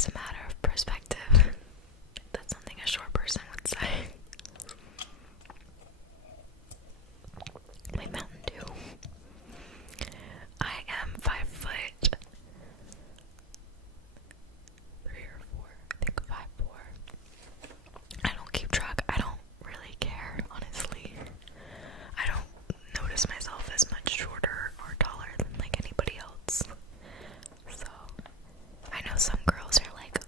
It's a matter of perspective. That's something a short person would say. My Mountain Dew. I am 5'3" or 4. I think 5'4". I don't keep track. I don't really care, honestly. I don't notice myself as much shorter or taller than like anybody else. So I know some girls are like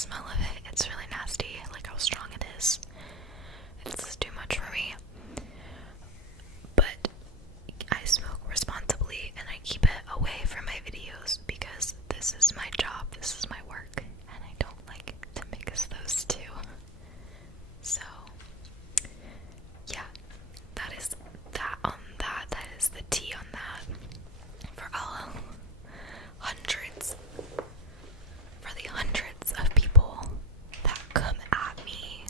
smell of it. It's really nasty, like how strong it is. It's too much for me. But I smoke responsibly and I keep it away from my videos because this is my job, this is my work, and I don't like to mix those two. So, yeah, that is that on that. That is the tea on that. For all hundreds, for the hundreds of people that come at me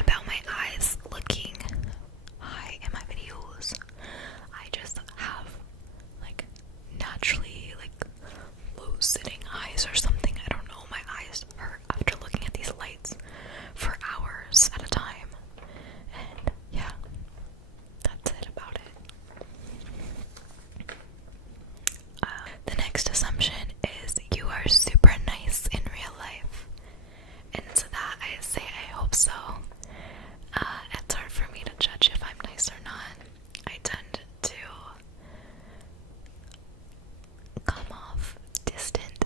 about my eyes looking high in my videos, I just have like naturally like low sitting eyes or something. I don't know. My eyes hurt after looking at these lights for hours at a time. And yeah, that's it about it. The next assumption is you are super nice in real life. And to that I say I hope so. It's hard for me to judge if I'm nice or not. I tend to come off distant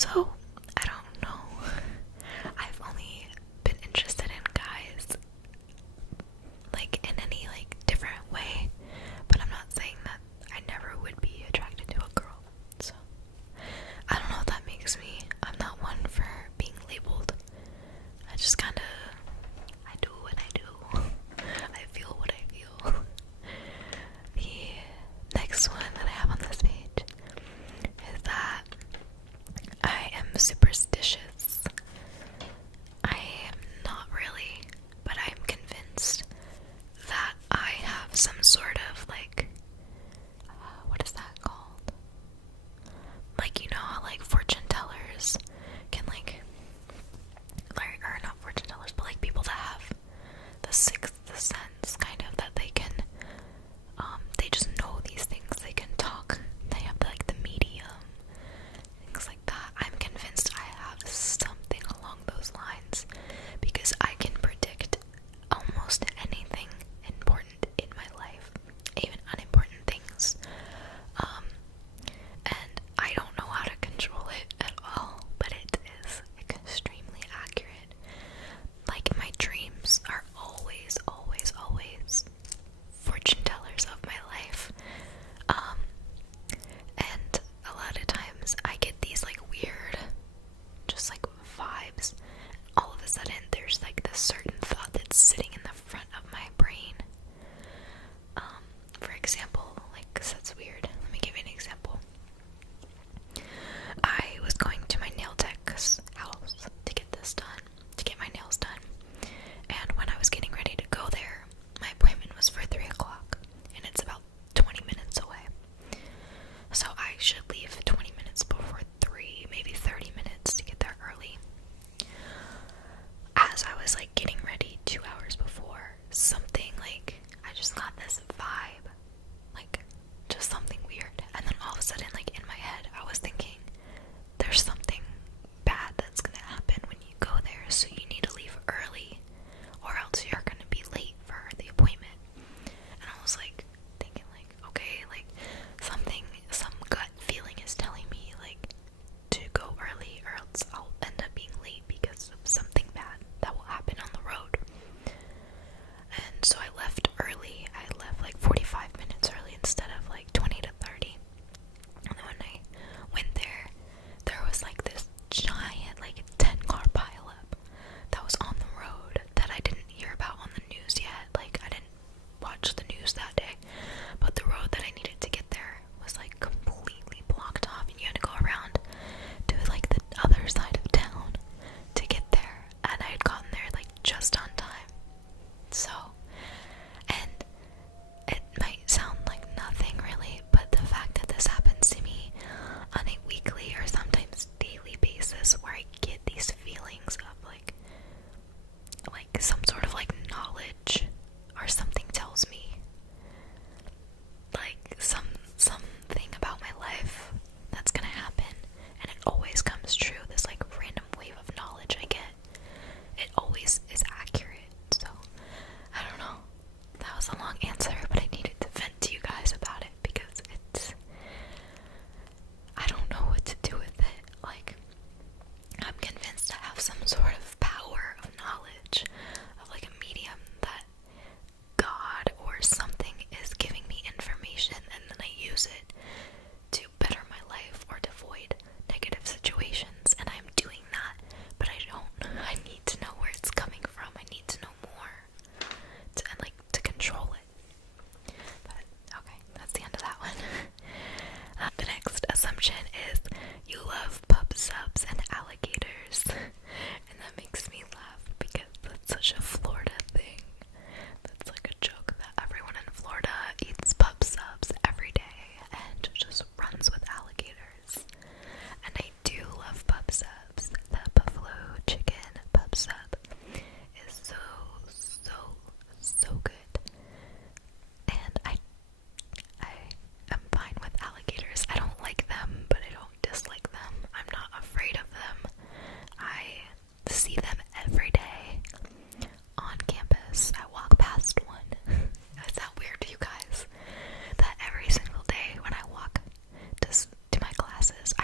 So, I don't know. I've only been interested in guys, like, in any, like, different way, but I'm not saying that I never would be attracted to a girl, so, I don't know what that makes me. I'm not one for being labeled. I just kinda, I do what I do. I feel what I feel. The next one that I have on this page is that I am superstitious. I am not really, but I'm convinced that I have some sort of, like, what is that called? Like, you know how, like, fortune tellers can, like, or not fortune tellers, but, like, people that have the sixth sense, kind of, that they can, they just know these things, they can talk, they have, like, the medium, things like that. I'm convinced I have something along those lines, because I can predict almost anything important in my life, even unimportant things, and I don't know how to control it at all, but it is extremely accurate. Like, my dreams are always, always, always fortune tellers of my life, and a lot of times I get these, like, weird, just, like, vibes. All of a sudden there's, like, this certain thought that's sitting in the front of my brain. For example, like, 'cause that's weird, let me give you an example. I was going to my nail tech's house to get this done, to get my nails done, and when I was getting ready to go there, my appointment was for 3 o'clock, and it's about 20 minutes away. So I should leave 20 minutes before 3, maybe 30 minutes to get there early. As I was, like, getting ready 2 hours before, something, like, I just got this vibe, like, just something weird, and then all of a sudden, like, in my head, I was thinking, there's something bad that's gonna happen when you go there, so you need to leave early, or else you're gonna be late for the appointment. And I was, like, thinking, like, okay, like, some gut feeling is telling me, like, to go early, or else I'll end up being late because of something bad that will happen on the road. And so I left early. I left, like, 45 minutes early instead of, like, 20 to 30. And then when I went there was, like, this giant, like, 10-car pileup that was on the road that I didn't hear about on the news yet. Like, I didn't watch the news that day, but the road that I needed to get there was, like, completely blocked off, and you had to go around to, like, the other side of town to get there, and I had gotten there, like, just on time. So, and it might sound like nothing really, but the fact that this happens to me on a weekly or sometimes daily basis, where I get these feelings of, like some sort of, like, knowledge, or something tells me, like, something about my life that's gonna happen, and it always comes true. This, like, random wave of knowledge I get, it always is accurate. So I don't know, that was a long answer, but I needed to vent to you guys about it, because I don't know what to do with it. Like, I'm convinced I have some sort of power of knowledge, of, like, a medium that God or something is giving me information, and then I use it to better my life or to avoid negative situations, and I'm doing that, but I need to know where it's coming from. I need to know more to control it. But okay, that's the end of that one. The next assumption is you love pub subs and alligators, and that makes me laugh because that's such a Florida thing. That's like a joke that everyone in Florida eats pub subs every day and just runs with alligators. And I do love pub subs. The buffalo chicken pub sub is so, so, so good. And I am fine with alligators. I don't like them, but I don't dislike them. I'm not afraid of them. I see them every day on campus. I walk past one. Is that weird to you guys? That every single day when I walk to my classes,